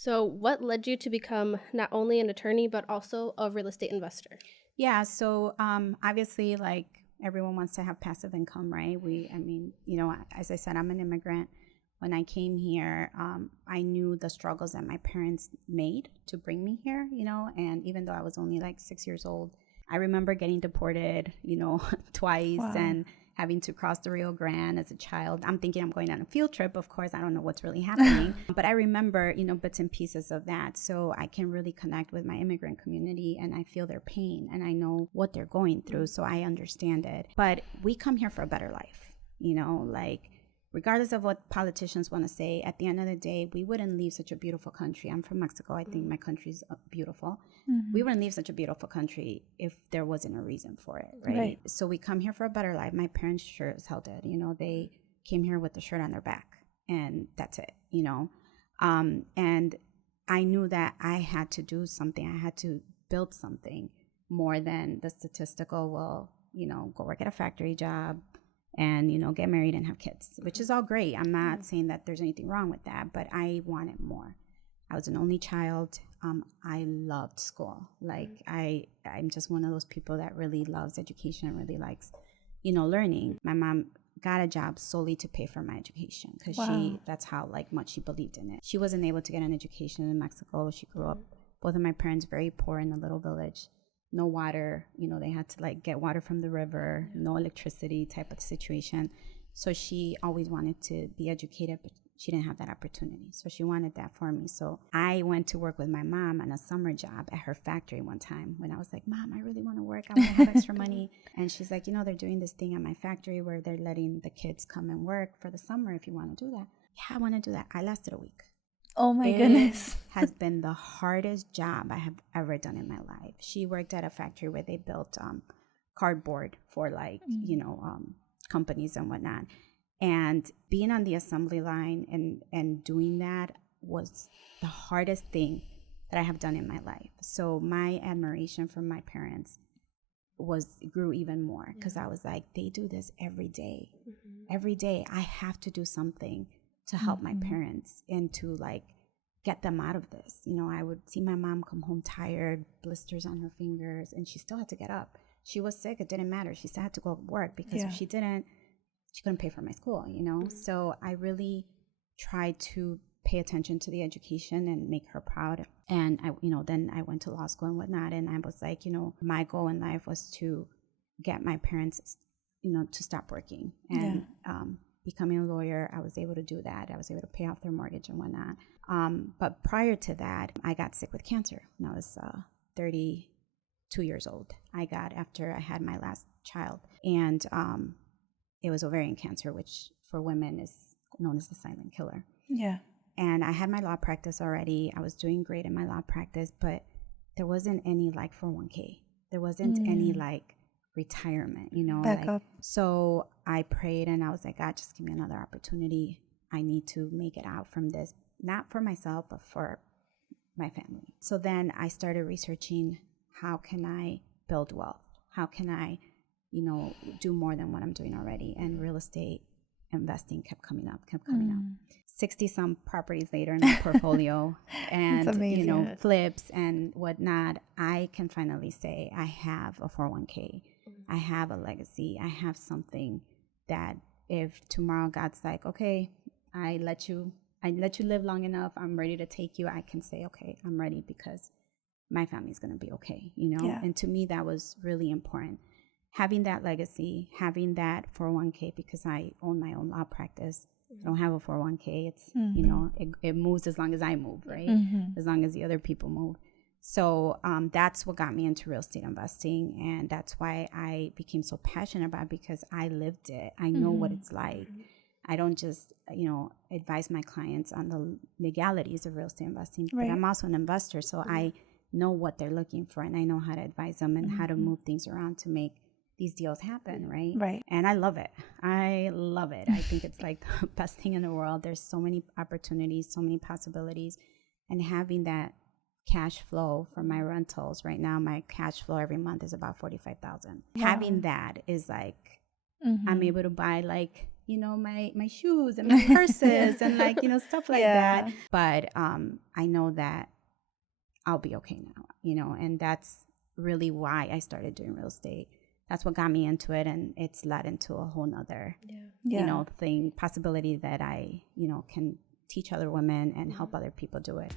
So what led you to become not only an attorney, but also a real estate investor? Yeah, so obviously, like everyone wants to have passive income, right? As I said, I'm an immigrant. When I came here, I knew the struggles that my parents made to bring me here, and even though I was only like 6 years old, I remember getting deported, twice. Wow. And having to cross the Rio Grande as a child. I'm thinking I'm going on a field trip. Of course, I don't know what's really happening. But I remember, bits and pieces of that. So I can really connect with my immigrant community, and I feel their pain, and I know what they're going through. So I understand it. But we come here for a better life, regardless of what politicians want to say, at the end of the day, we wouldn't leave such a beautiful country. I'm from Mexico. I think my country's beautiful. Mm-hmm. We wouldn't leave such a beautiful country if there wasn't a reason for it, right? So we come here for a better life. My parents sure as hell did. They came here with the shirt on their back, and that's it, and I knew that I had to do something. I had to build something more than the statistical, go work at a factory job, and, get married and have kids, which is all great. I'm not saying that there's anything wrong with that, but I wanted more. I was an only child. I loved school. I'm just one of those people that really loves education and really likes, learning. My mom got a job solely to pay for my education because that's how much she believed in it. She wasn't able to get an education in Mexico. She grew up, both of my parents very poor in a little village. No water, they had to get water from the river, no electricity type of situation. So she always wanted to be educated, but she didn't have that opportunity. So she wanted that for me. So I went to work with my mom on a summer job at her factory one time when I was like, Mom, I really want to work. I want to have extra money. And she's like, they're doing this thing at my factory where they're letting the kids come and work for the summer if you want to do that. Yeah, I want to do that. I lasted a week. Oh my goodness. Has been the hardest job I have ever done in my life. She worked at a factory where they built cardboard for companies and whatnot. And being on the assembly line and doing that was the hardest thing that I have done in my life. So my admiration for my parents grew even more because I was like, they do this every day. Mm-hmm. Every day I have to do something to help my parents and to get them out of this. I would see my mom come home tired, blisters on her fingers, and she still had to get up. She was sick. It didn't matter. She still had to go to work because if she didn't, she couldn't pay for my school, So I really tried to pay attention to the education and make her proud. And then I went to law school and whatnot. And I was like, my goal in life was to get my parents, to stop working and, becoming a lawyer. I was able to do that. I was able to pay off their mortgage and whatnot. But prior to that, I got sick with cancer when I was 32 years old. I got after I had my last child. And it was ovarian cancer, which for women is known as the silent killer. Yeah. And I had my law practice already. I was doing great in my law practice, but there wasn't any 401k. There wasn't any retirement, Back up. So I prayed and I was like, God, just give me another opportunity. I need to make it out from this, not for myself, but for my family. So then I started researching, how can I build wealth? How can I, do more than what I'm doing already? And real estate investing kept coming up. 60 some properties later in my portfolio and, flips and whatnot, I can finally say I have a 401k. I have a legacy. I have something that if tomorrow God's like, okay, I let you live long enough, I'm ready to take you, I can say, okay, I'm ready because my family's going to be okay, And to me, that was really important. Having that legacy, having that 401k, because I own my own law practice. I don't have a 401k. It's, it moves as long as I move, right? Mm-hmm. As long as the other people move. So that's what got me into real estate investing. And that's why I became so passionate about it, because I lived it. I know what it's like. I don't just, advise my clients on the legalities of real estate investing, but I'm also an investor. So I know what they're looking for, and I know how to advise them and how to move things around to make these deals happen, right? Right. And I love it. I think it's the best thing in the world. There's so many opportunities, so many possibilities. And having that cash flow from my rentals, right now my cash flow every month is about $45,000. Wow. Having that is I'm able to buy you know, my shoes and my purses and like, you know, stuff like that. But I know that I'll be okay now, you know, and that's really why I started doing real estate. That's what got me into it, and it's led into a whole nother, you know, possibility that I, you know, can teach other women and help other people do it.